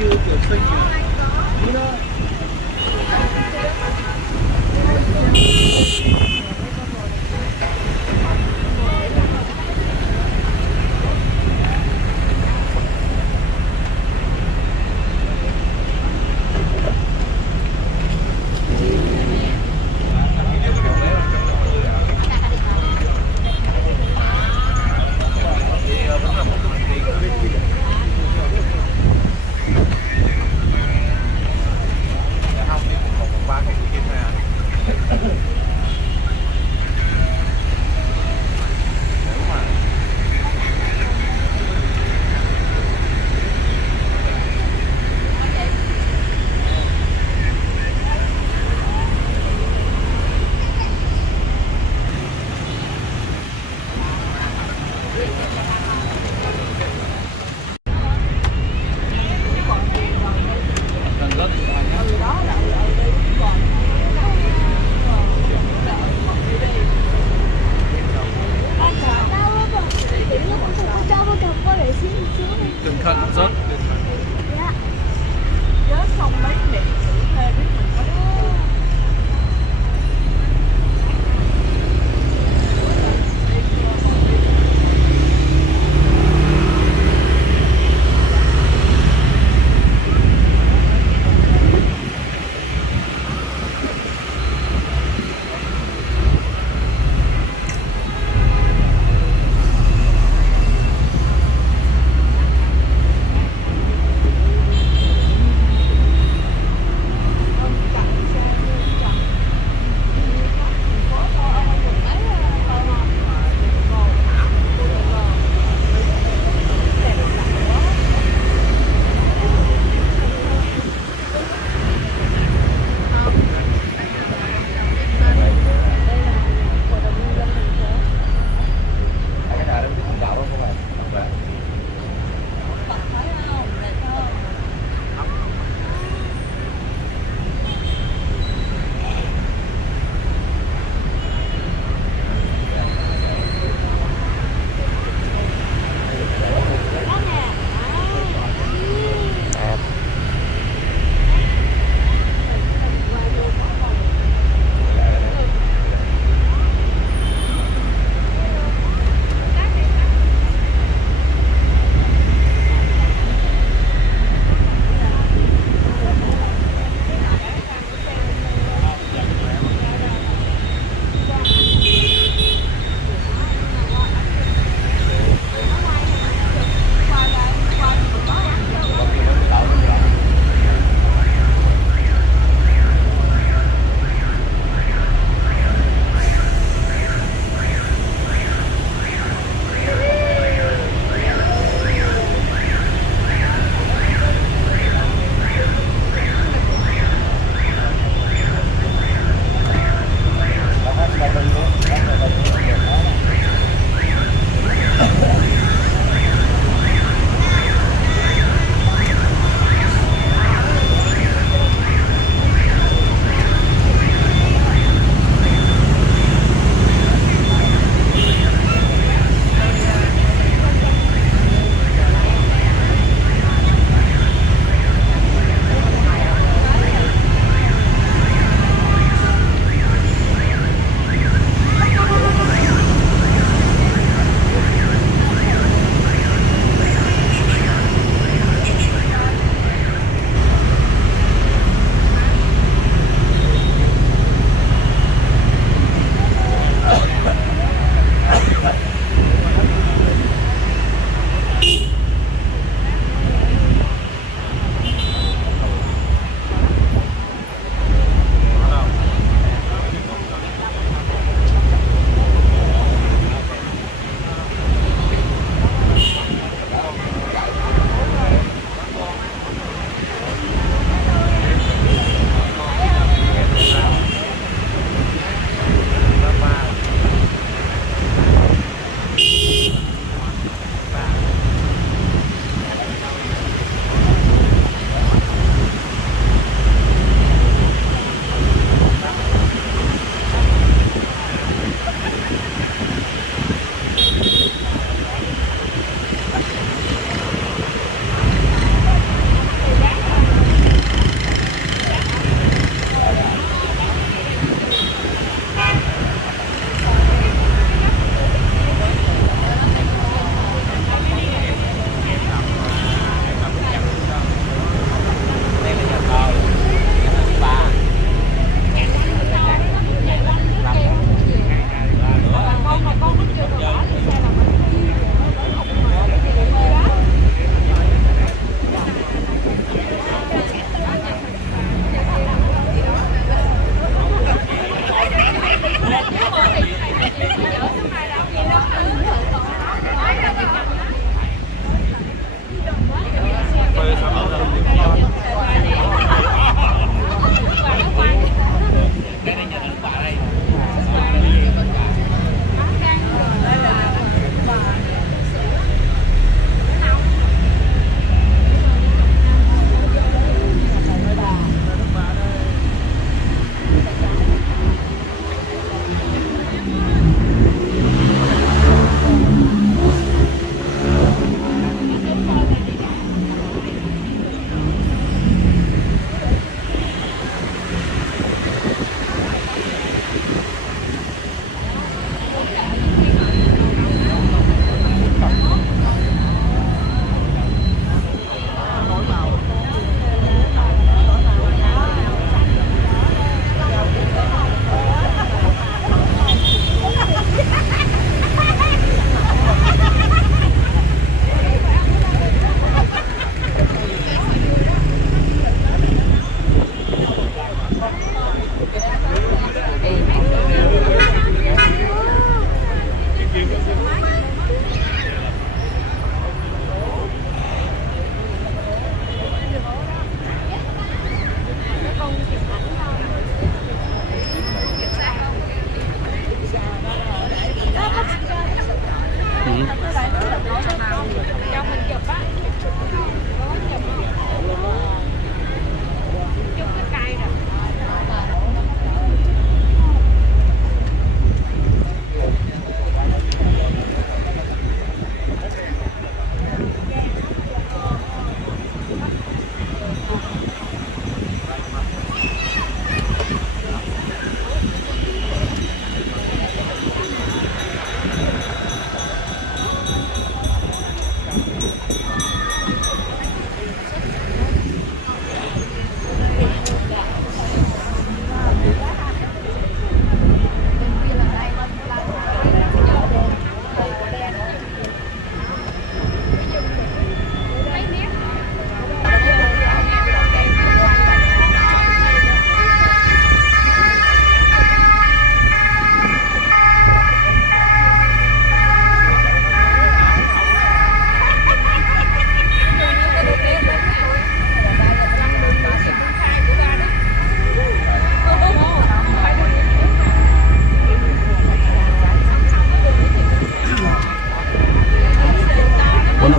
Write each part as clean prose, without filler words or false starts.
như kiểu xinh như nó.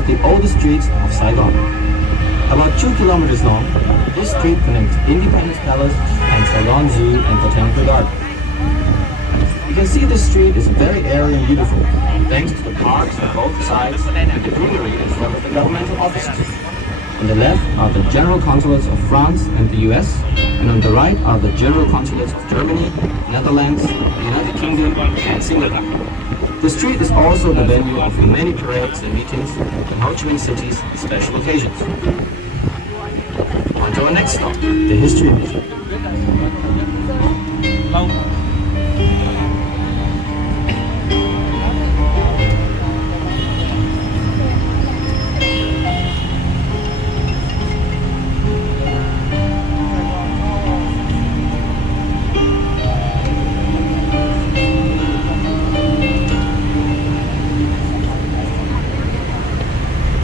of the oldest streets of Saigon. About 2 kilometers long, this street connects Independence Palace and Saigon Zoo and Botanical Garden. You can see this street is very airy and beautiful, thanks to the parks on both sides and the greenery in front of the governmental offices. On the left are the general consulates of France and the US, and on the right are the general consulates of Germany, Netherlands, the United Kingdom, and Singapore. The street is also the venue of many parades and meetings in Ho Chi Minh City's special occasions. On to our next stop, the History Museum.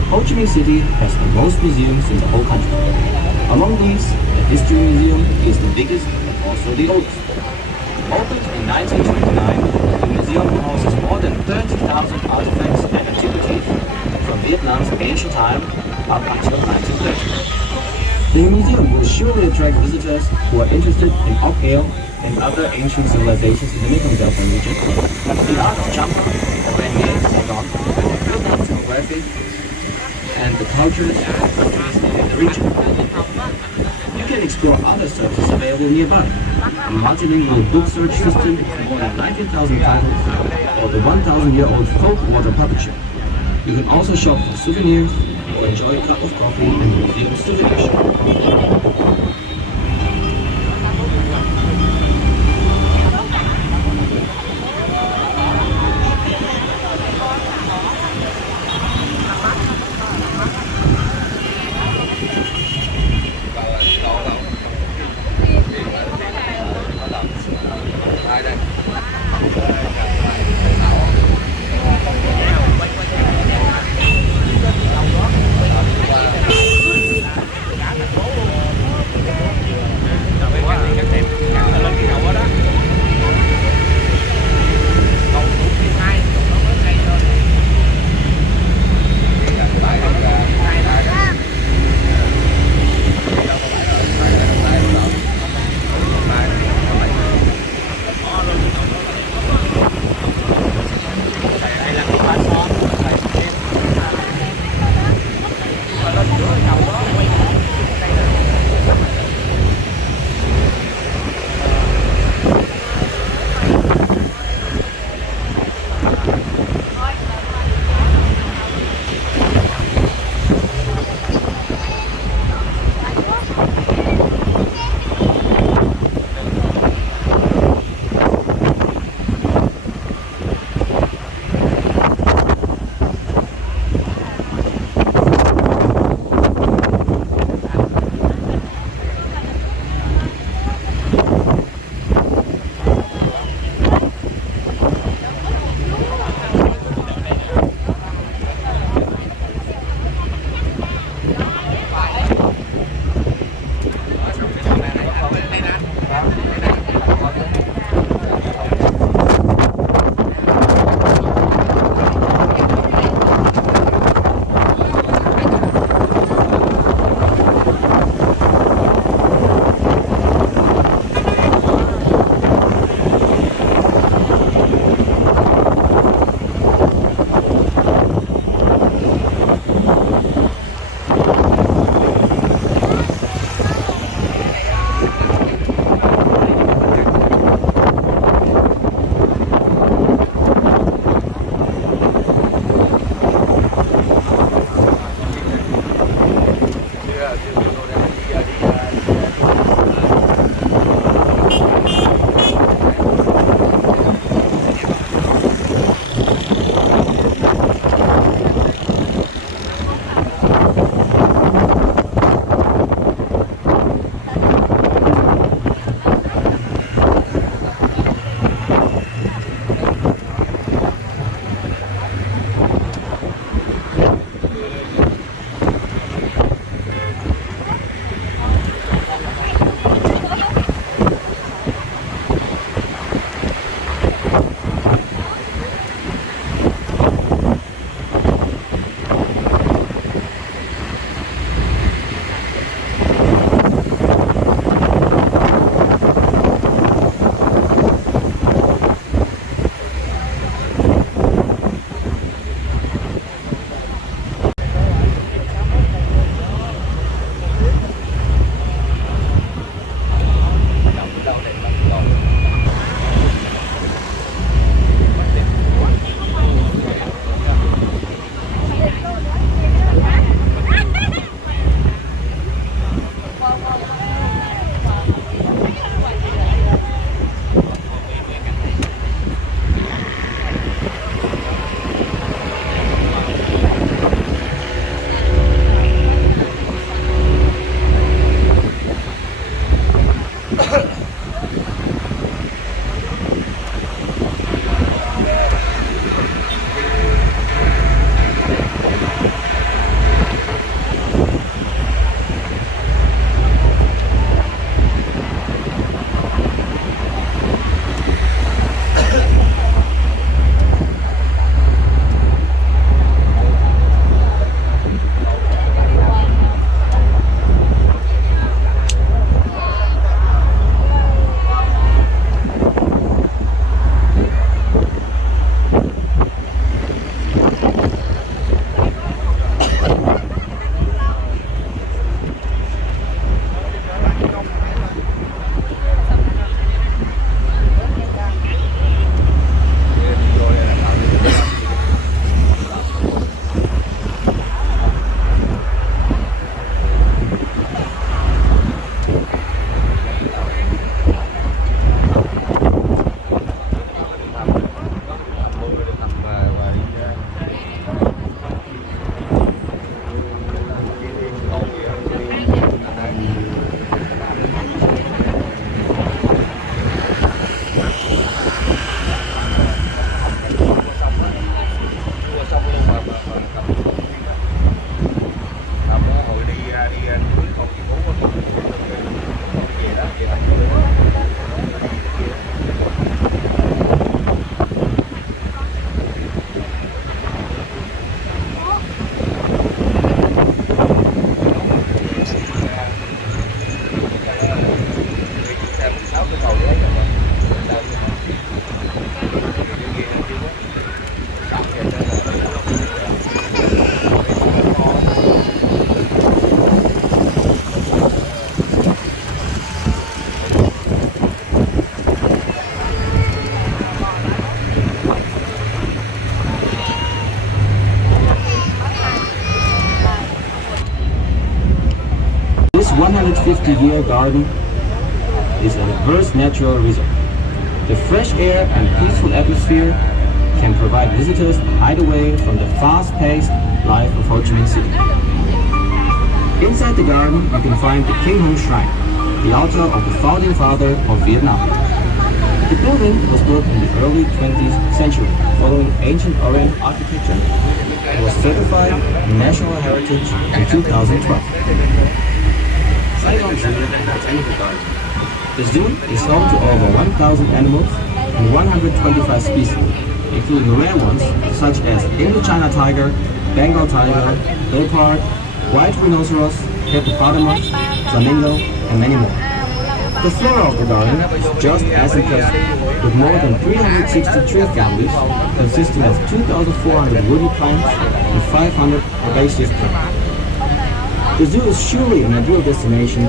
Ho Chi Minh City has the most museums in the whole country. Among these, the History Museum is the biggest but also the oldest. Opened in 1929, the museum houses more than 30,000 artifacts and antiquities from Vietnam's ancient time up until 1930. The museum will surely attract visitors who are interested in Oc Ale and other ancient civilizations in the Mekong Delta region, the art of champa, or Saigon, Vietnam's demography, and the cultures and countries in the region. You can explore other services available nearby, a multilingual book search system with more than 19,000 titles, or the 1,000-year-old folk water puppet show. You can also shop for souvenirs or enjoy a cup of coffee in the museum's souvenir shop. 150-year garden is a diverse natural resort. The fresh air and peaceful atmosphere can provide visitors a hideaway from the fast-paced life of Ho Chi Minh City. Inside the garden, you can find the King Hung Shrine, the altar of the founding father of Vietnam. The building was built in the early 20th century, following ancient Orient architecture, and was certified National Heritage in 2012. Saigon Zoo Botanical Garden. The zoo is home to over 1,000 animals and 125 species, including rare ones such as Indochina tiger, Bengal tiger, leopard, white rhinoceros, hippopotamus, flamingo, and many more. The flora of the garden is just as impressive, with more than 360 tree families consisting of 2,400 woody plants and 500 herbaceous plants. The zoo is surely an ideal destination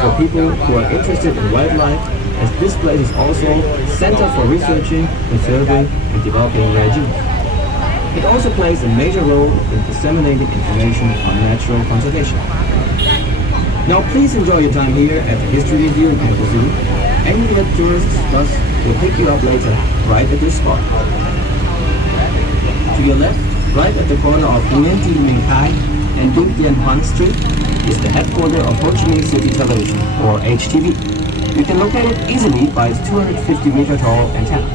for people who are interested in wildlife, as this place is also a center for researching, conserving, and developing rare genes. It also plays a major role in disseminating information on natural conservation. Now please enjoy your time here at the History Museum and the Zoo. Any Net tourist bus will pick you up later, right at this spot. To your left, right at the corner of Nguyen Thi Minh Khai and Duc Dien Hoan Street, is the headquarters of Ho Chi Minh City Television, or HTV. You can locate it easily by its 250-meter tall antenna.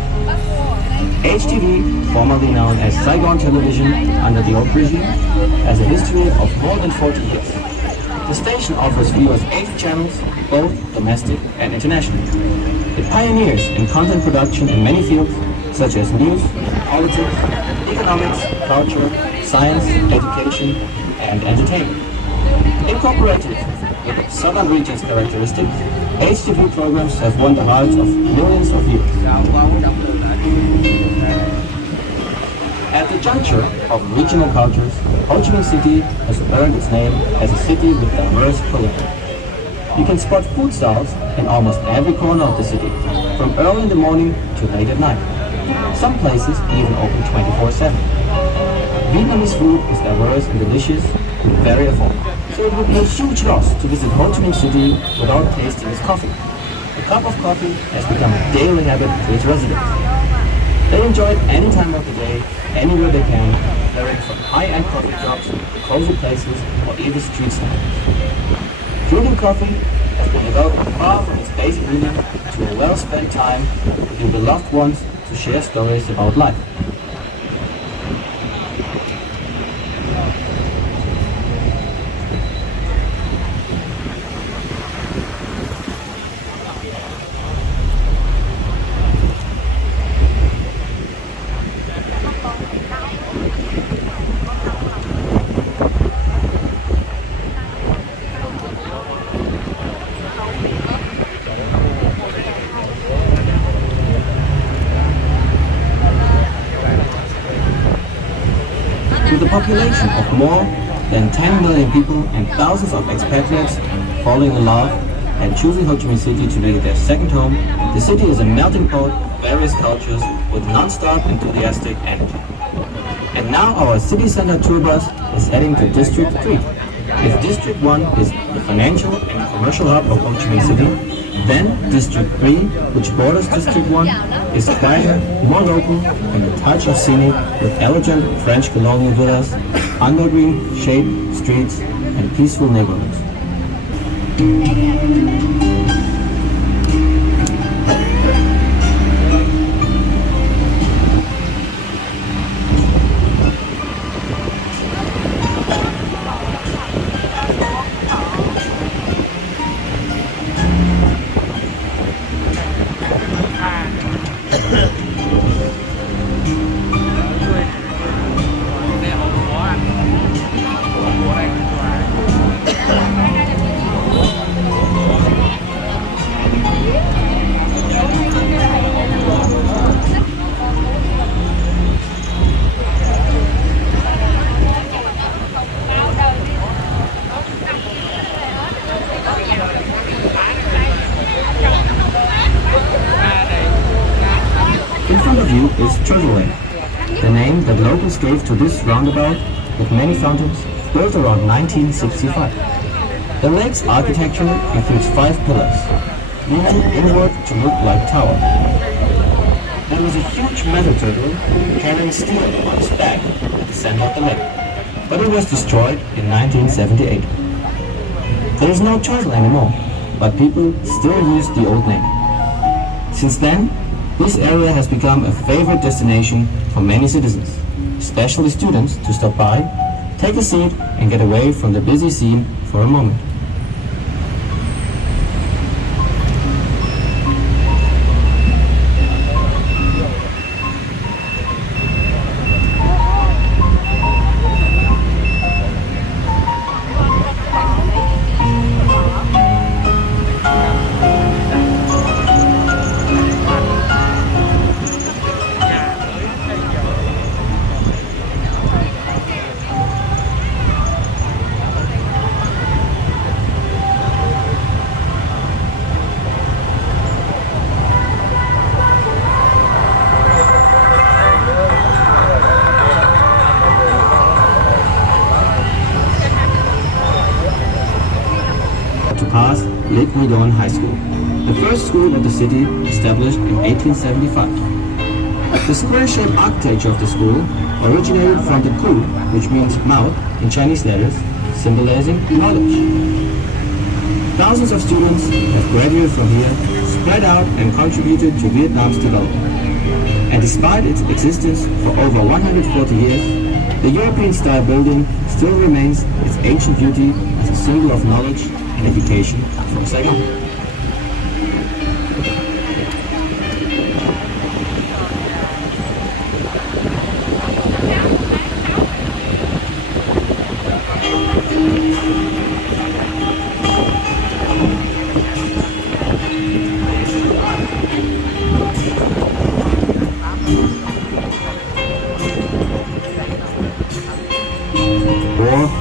HTV, formerly known as Saigon Television under the old regime, has a history of more than 40 years. The station offers viewers 8 channels, both domestic and international. It pioneers in content production in many fields, such as news, politics, economics, culture, science, education, and entertainment. Incorporated with Southern region's characteristics, HTV programs have won the hearts of millions of viewers. At the juncture of regional cultures, Ho Chi Minh City has earned its name as a city with diverse culinary. You can spot food stalls in almost every corner of the city, from early in the morning to late at night. Some places even open 24/7. Vietnamese food is diverse and delicious, and very affordable. So it would be a huge loss to visit Ho Chi Minh City without tasting its coffee. A cup of coffee has become a daily habit to its residents. They enjoy it any time of the day, anywhere they can, varying from high-end coffee shops to cozy places or even street stalls. Drinking coffee has been developed far from its basic meaning to a well-spent time with your beloved ones to share stories about life. With a population of more than 10 million people and thousands of expatriates falling in love and choosing Ho Chi Minh City to be their second home, the city is a melting pot of various cultures with non-stop enthusiastic energy. And now our city center tour bus is heading to District 3. If District 1 is the financial and commercial hub of Ho Chi Minh City, then District 3, which borders District 1, is quieter, more local, and a touch of scenic with elegant French colonial villas, undergreen shaded streets, and peaceful neighborhoods. In front of you is Treasure Lane, the name that locals gave to this roundabout with many fountains, built around 1965. The lake's architecture includes 5 pillars, leaning inward to look like tower. There was a huge metal turtle carrying steel on its back at the center of the lake, but it was destroyed in 1978. There is no turtle anymore, but people still use the old name. Since then, this area has become a favorite destination for many citizens, especially students, to stop by, take a seat and get away from the busy scene for a moment. High School, the first school of the city, established in 1875. The square-shaped architecture of the school originated from the ku, which means mouth in Chinese letters, symbolizing knowledge. Thousands of students have graduated from here, spread out and contributed to Vietnam's development. And despite its existence for over 140 years, the European-style building still remains its ancient beauty as a symbol of knowledge and education for Saigon.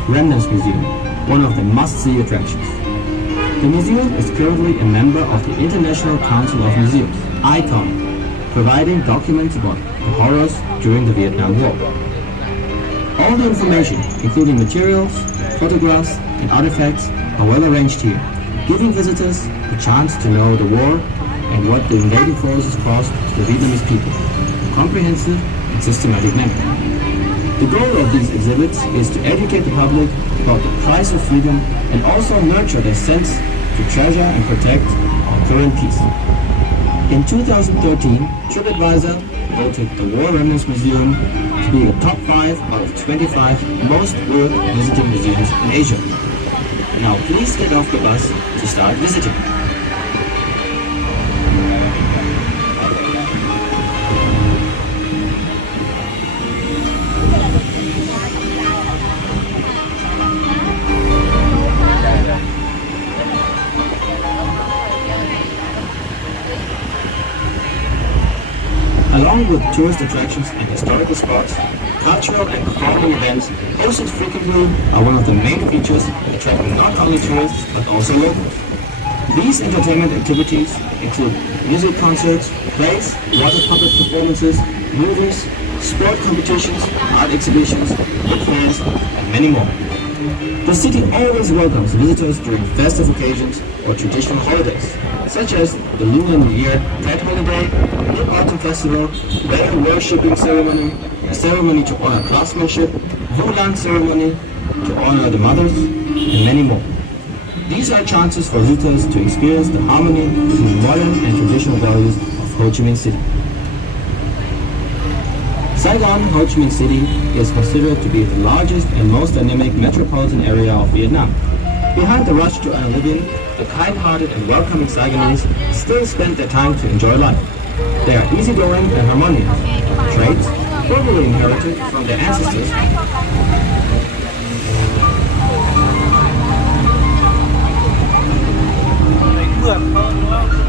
Remnants Museum, one of the must-see attractions. The museum is currently a member of the International Council of Museums, ICOM, providing documents about the horrors during the Vietnam War. All the information, including materials, photographs, and artifacts, are well arranged here, giving visitors the chance to know the war and what the invading forces caused to the Vietnamese people in a comprehensive and systematic manner. The goal of these exhibits is to educate the public about the price of freedom and also nurture their sense to treasure and protect our current peace. In 2013, TripAdvisor voted the War Remnants Museum to be the top 5 out of 25 most worth visiting museums in Asia. Now please get off the bus to start visiting. Along with tourist attractions and historical spots, cultural and performing events hosted frequently are one of the main features attracting not only tourists but also locals. These entertainment activities include music concerts, plays, water puppet performances, movies, sport competitions, art exhibitions, book fairs, and many more. The city always welcomes visitors during festive occasions or traditional holidays, such as the Lunar New Year Tet Holiday, Mid-Autumn Festival, Whale Worshipping Ceremony, a ceremony to honor craftsmanship, Vulan Ceremony to honor the mothers, and many more. These are chances for visitors to experience the harmony between modern and traditional values of Ho Chi Minh City. Saigon, Ho Chi Minh City, is considered to be the largest and most dynamic metropolitan area of Vietnam. Behind the rush to earn a living, the kind-hearted and welcoming Saigonese still spend their time to enjoy life. They are easygoing and harmonious, traits probably inherited from their ancestors. Mượt hơn đúng không?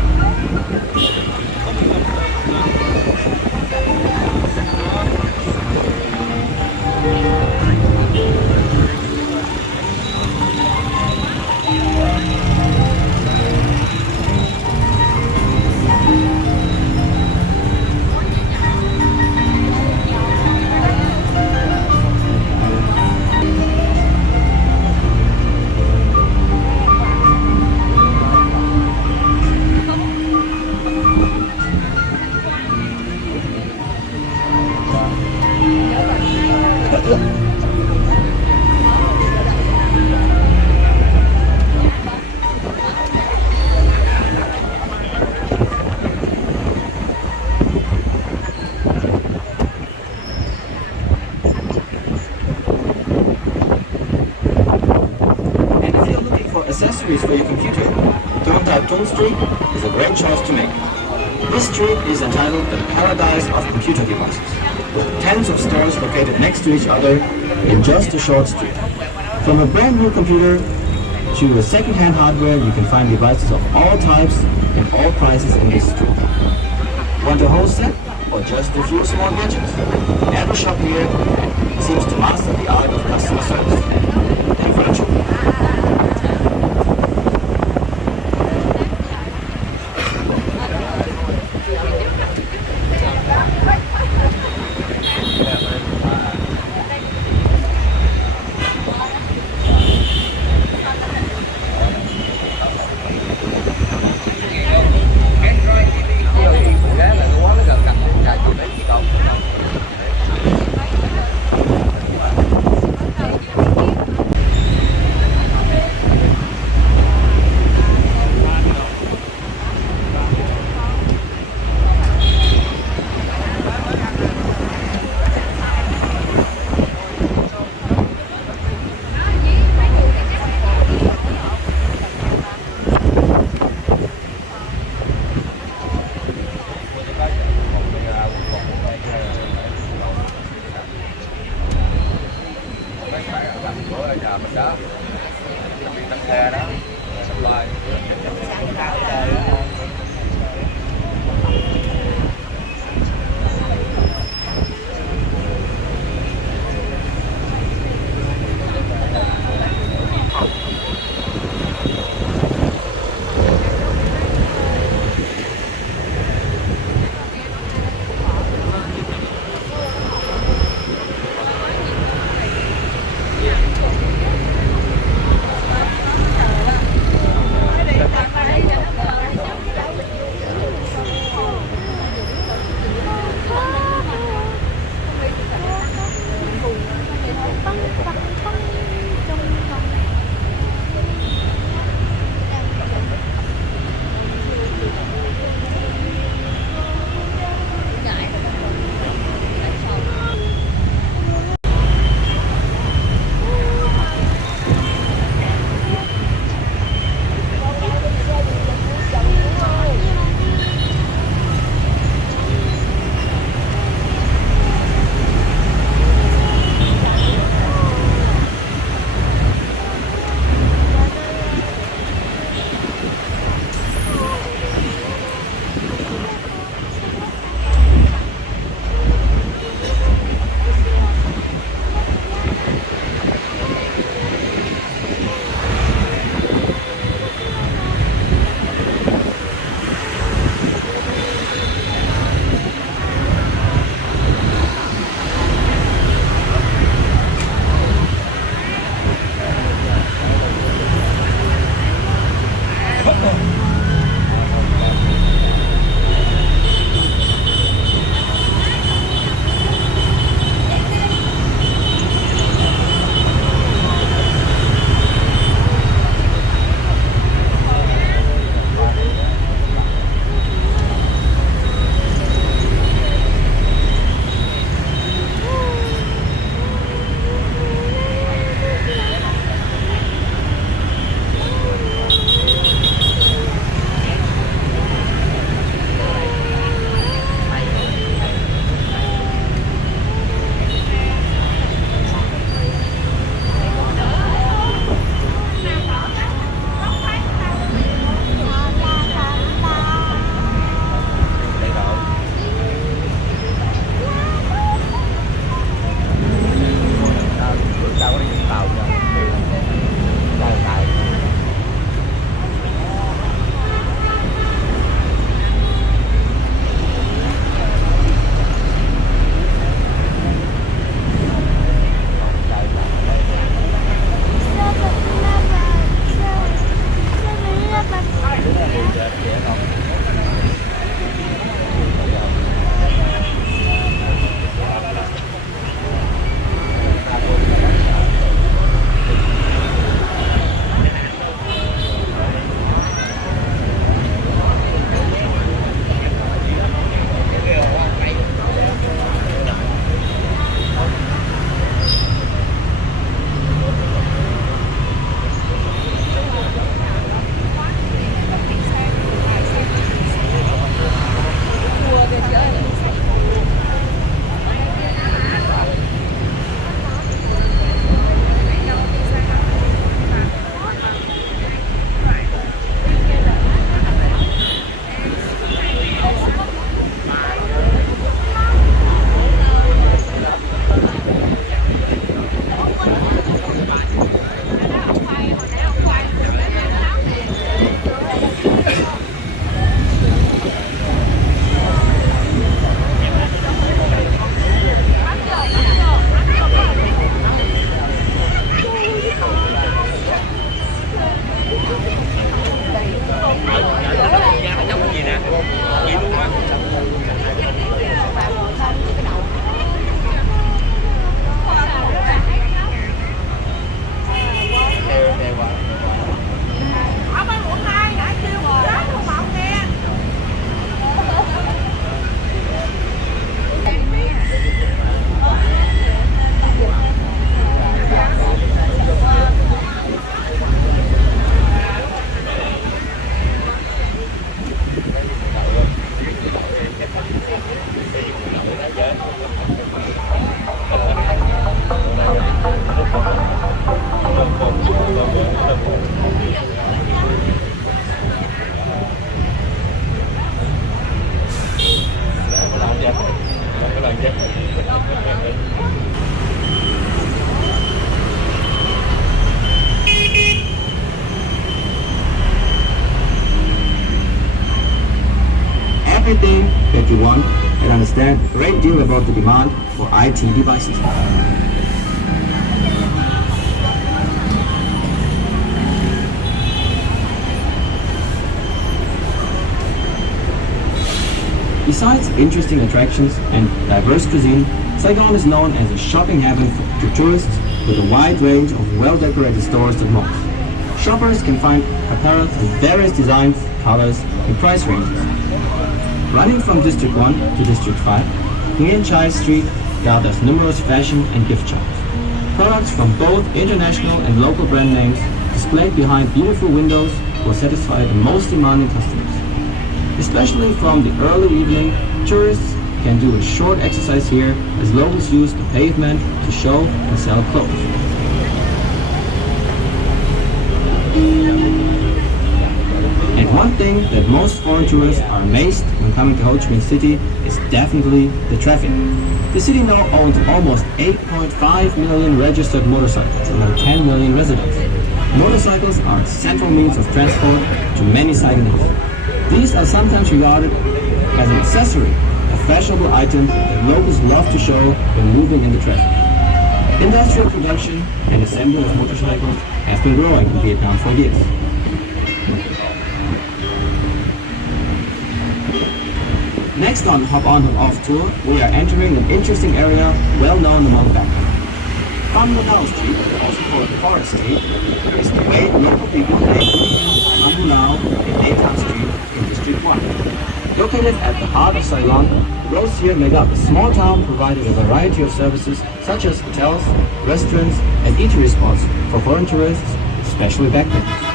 accessories for your computer, TRUNG type tool street is a great choice to make. This street is entitled the Paradise of Computer Devices, with tens of stores located next to each other in just a short street. From a brand new computer to a second-hand hardware, you can find devices of all types and all prices in this street. Want a whole set or just a few small gadgets? Every shop here seems to master the art of customer service. Thank you for watching. understand a great deal about the demand for IT devices. Besides interesting attractions and diverse cuisine, Saigon is known as a shopping haven to tourists with a wide range of well-decorated stores and malls. Shoppers can find apparel of various designs, colors, and price ranges. Running from District 1 to District 5, near Chai Street gathers numerous fashion and gift shops. Products from both international and local brand names displayed behind beautiful windows will satisfy the most demanding customers. Especially from the early evening, tourists can do a short exercise here as locals use the pavement to show and sell clothes. And one thing that most foreign tourists are amazed when coming to Ho Chi Minh City is definitely the traffic. The city now owns almost 8.5 million registered motorcycles and around 10 million residents. Motorcycles are a central means of transport to many Saigonese. These are sometimes regarded as an accessory, a fashionable item that locals love to show when moving in the traffic. Industrial production and assembly of motorcycles have been growing in Vietnam for years. Next on Hop On Hop Off tour, we are entering an interesting area well known among backpackers. Pham Nao Street, also called Forest Street, is the way local people name Pham Nao and Daytown Street in District 1. Located at the heart of Saigon, the roads here make up a small town providing a variety of services such as hotels, restaurants, and eatery spots for foreign tourists, especially backpackers.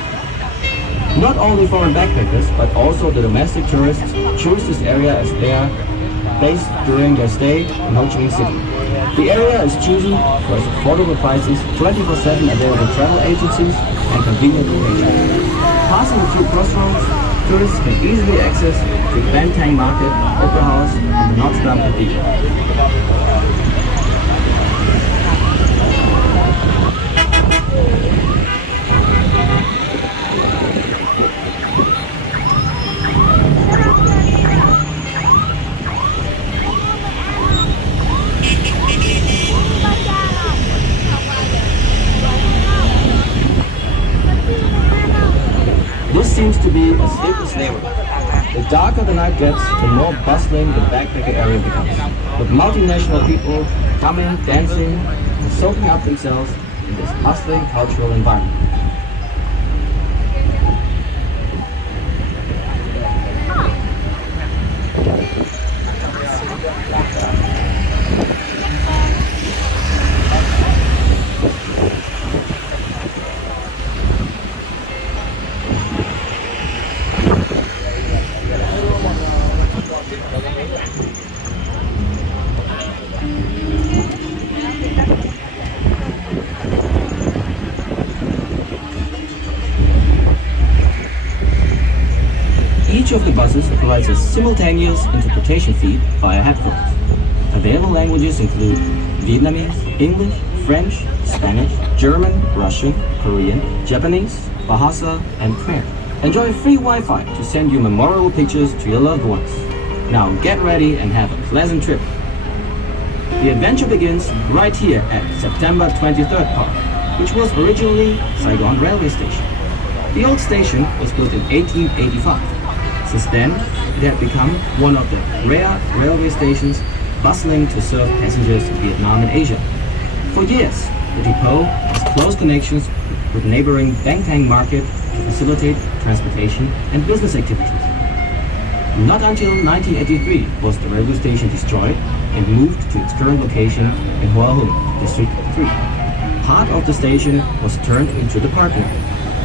Not only foreign backpackers, but also the domestic tourists choose this area as their base during their stay in Ho Chi Minh City. The area is chosen for its affordable prices, 24/7 available travel agencies, and convenient locations. Passing a few crossroads, tourists can easily access the Bantang Market, Opera House, and the Notre Dame Cathedral. This seems to be a sleepless neighborhood. The darker the night gets, the more bustling the backpacker area becomes, with multinational people coming, dancing, and soaking up themselves in this bustling cultural environment. Each of the buses provides a simultaneous interpretation feed via headphones. Available languages include Vietnamese, English, French, Spanish, German, Russian, Korean, Japanese, Bahasa, and Khmer. Enjoy free Wi-Fi to send you memorable pictures to your loved ones. Now get ready and have a pleasant trip. The adventure begins right here at September 23rd Park, which was originally Saigon Railway Station. The old station was built in 1885. Since then, it had become one of the rare railway stations bustling to serve passengers in Vietnam and Asia. For years, the depot has close connections with neighboring Bang Thang Market to facilitate transportation and business activities. Not until 1983 was the railway station destroyed and moved to its current location in Hoa Hung, District 3. Part of the station was turned into the parking lot.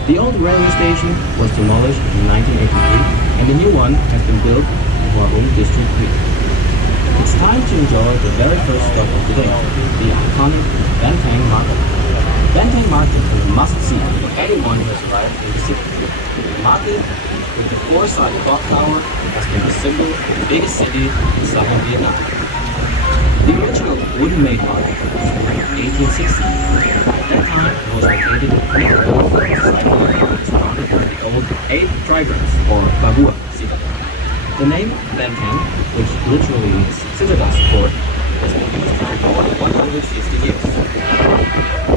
The old railway station was demolished in 1983 and the new one has been built in Hoa Hung, District 3. It's time to enjoy the very first stop of the day, the iconic Ban Thang Market. Ban Thang Market is a must-see for anyone who has arrived in the city. The market, with the four-sided clock tower, has been a symbol of the biggest city in southern Vietnam. The original wooden-made market was built in 1860. At that time, it was located in the old Saigon, surrounded by the old 8 trigrams, or Babua city. The name Benteng, which literally means citadel's fort, has been used for more than 150 years.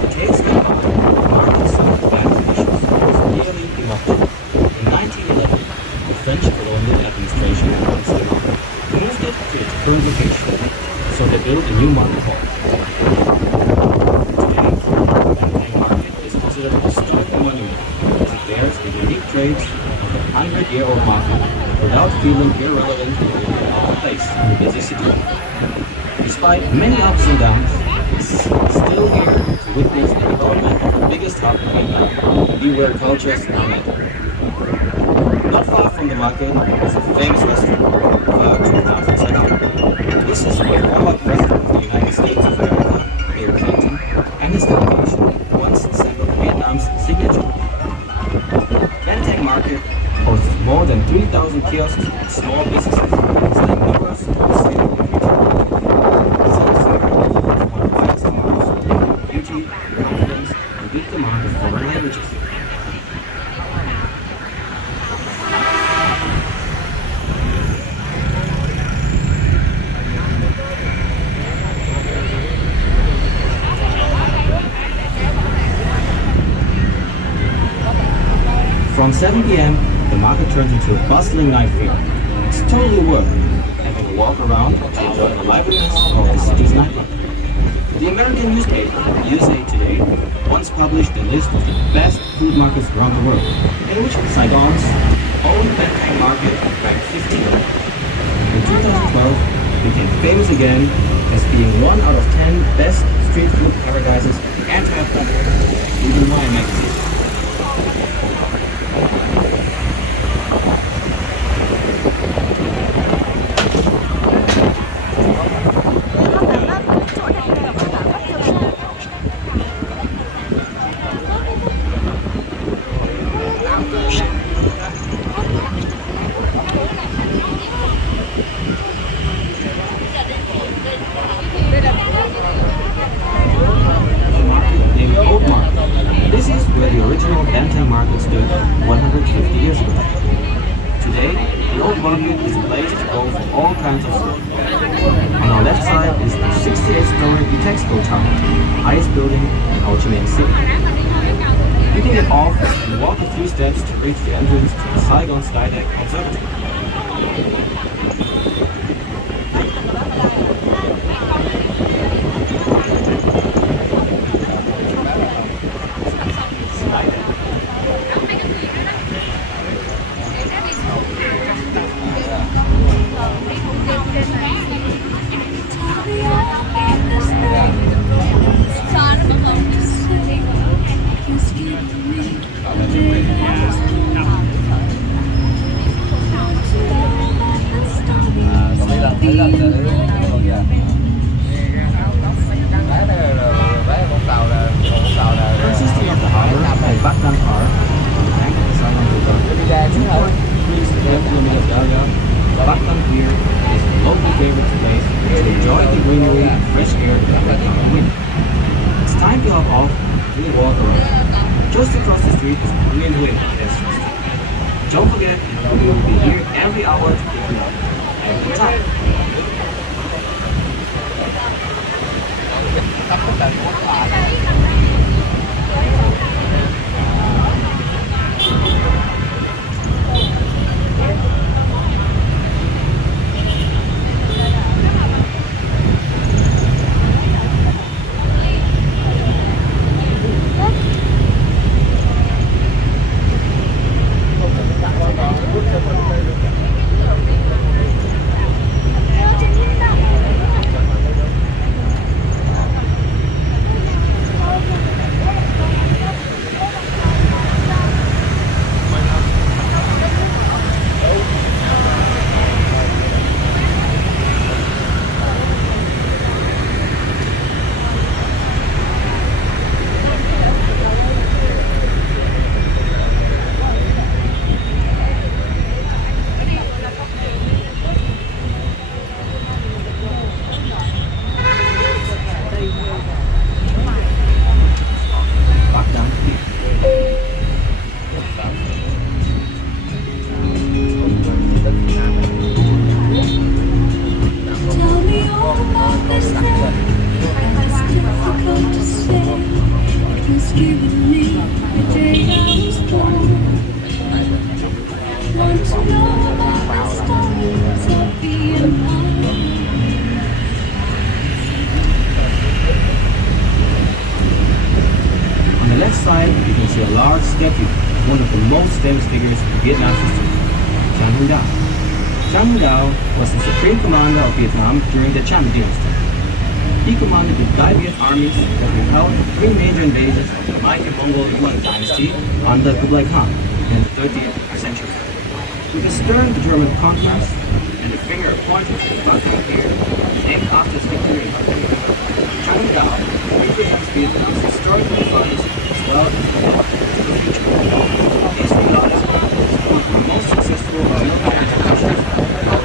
Decades went by, the market's bad conditions was nearly demolished. In 1911, the French colonial administration in Saigon moved it to its current location, so they built a new market hall. Today, the Benteng market is considered a historic monument as it bears the unique traits of a 100-year-old market without feeling irrelevant or out of place in the busy city. Despite many ups and downs, it's still here to witness the development of the biggest hub in mainland, where cultures are met. Not far from the market is a famous restaurant, 2000 Saigon. This is where former President of the United States of America, Bill Clinton, and his delegation once assembled Vietnam's signature. Benteng Market hosts more than 3,000 kiosks and small businesses, selling numerous wholesale and retail products. Sales here is one wide markets, beauty, confidence, and big demand of foreign languages. From 7 p.m., the market turns into a bustling night fair. It's totally worth having a walk around to enjoy the liveliness of the city's nightlife. The American newspaper, USA Today, once published a list of the best food markets around the world, in which Saigon's own Benteng Market ranked 15th. In 2012, it became famous again as being one out of 10 best street food paradises in the entire planet, even by a magazine. This is where the original Benteng market stood 150 years ago. Today, the old market is a place to go for all kinds of stuff. On our left side is the 68-story Textile Tower, the highest building in Ho Chi Minh City. You can get off and walk a few steps to reach the entrance to the Saigon Skydeck Observatory. Consisting of the harbor and Đăng Park on the bank of the Saigon River, 2.3 kilometers area, Đăng here is a local favorite place to enjoy the greenery and fresh air that will come in winter. It's time to hop off and really walk around. Just across the street is Brilliant Wind pedestrian street. Don't forget, we will be here every hour to pick you up. Have a good time. can see a large statue of one of the most famous figures in Vietnam's history, Trung was the supreme commander of Vietnam during the Trung dynasty. He commanded the Viet armies that repelled three major invasions of the mighty Mongol Yuan dynasty under Kublai Khan in the 13th century. With a stern determined countenance and a finger pointing to the bucking ear, named after his victory in Harbin River, Trung Dao represents Vietnam's historical values as well as the future. He is regarded as one of the most successful military interventions of history.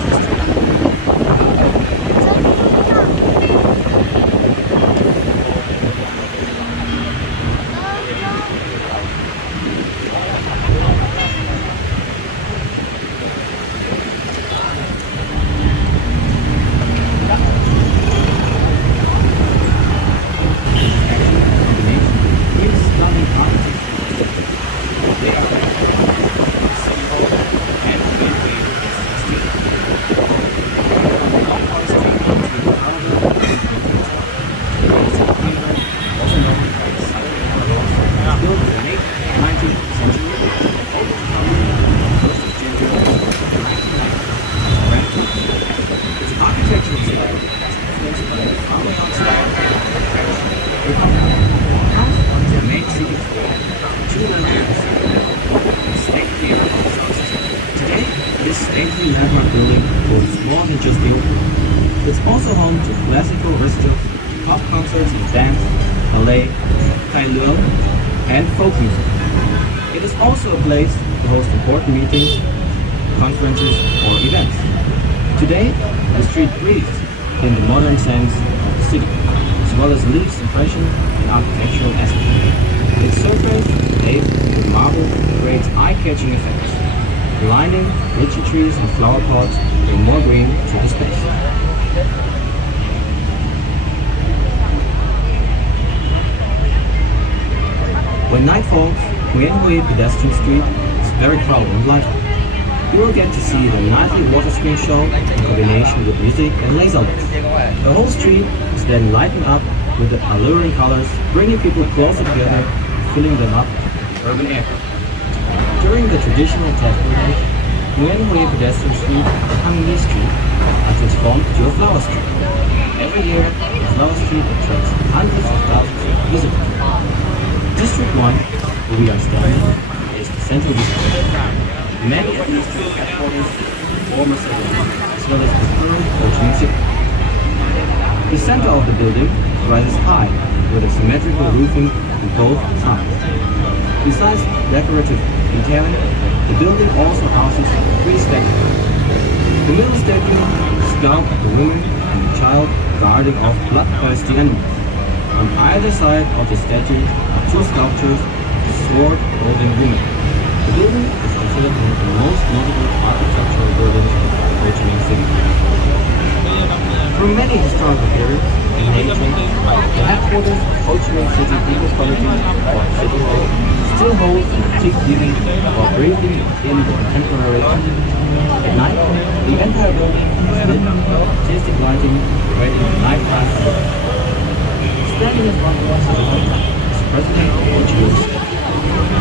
It's also home to classical recitals, pop concerts in dance, ballet, tai lung, and folk music. It is also a place to host important meetings, conferences, or events. Today, the street breathes in the modern sense of the city, as well as leaves impression in architectural aspects. Its surface, paved with marble, creates eye-catching effects. Blinding, lychee trees and flower pots bring more green to the space. When night falls, Nguyen Hue pedestrian street is very crowded and lively. You will get to see the nightly water screen show in combination with music and laser lights. The whole street is then lightened up with the alluring colors, bringing people closer together, filling them up with urban air. During the traditional Tet period, Nguyen Hue pedestrian street and Hang Ni street are transformed to a flower street. Every year, the flower street attracts hundreds of thousands of visitors. District 1, where we are standing, is the central district. Many of these street headquarters are former settlements, as well as the current Ho Chi Minh City. The center of the building rises high, with a symmetrical roofing on both sides. Besides decorative detailing, the building also houses three statues. The middle statue is a sculpt of the woman and the child guarding off bloodthirsty animals. On either side of the statue are two sculptures of a sword holding women. The building is considered one of the most notable architectural buildings of Ho Chi Minh City. Through many historical periods and nature, the headquarters of Ho Chi Minh City People's Committee, or City Hall, still holds an antique feeling while breathing in the contemporary time. At night, the entire building is lit with artistic lighting, creating a nighttime feel. Standing in front of us is President of Ho Chi Minh City.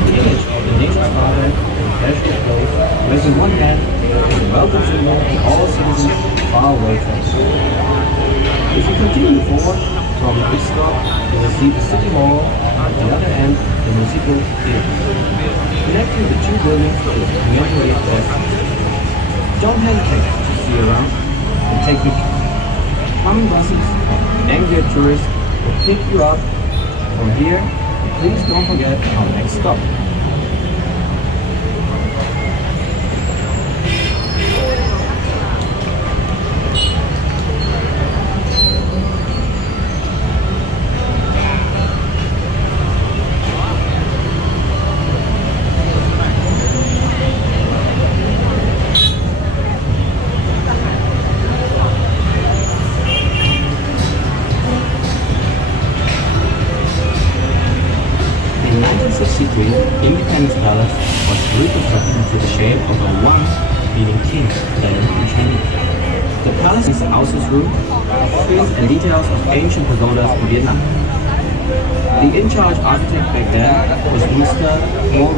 The image of the nation's father in casual clothes, raising one hand, is a welcome symbol to all citizens far away from us. If you continue forward from this stop, you will see the City Hall, at the other end, the musical theater. Connecting the two buildings is a commemorative desk. Don't hesitate to see around and take pictures. Coming buses of angry tourists will pick you up from here. Please don't forget our next stop. Independence Palace was reconstructed into the shape of a one, meaning king, then in Chinese. The palace's houses room, trees and details of ancient pagodas in Vietnam. The in-charge architect back then was Mr.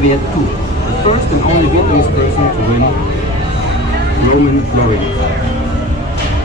Viet II, the first and only Vietnamese person to win Roman glory.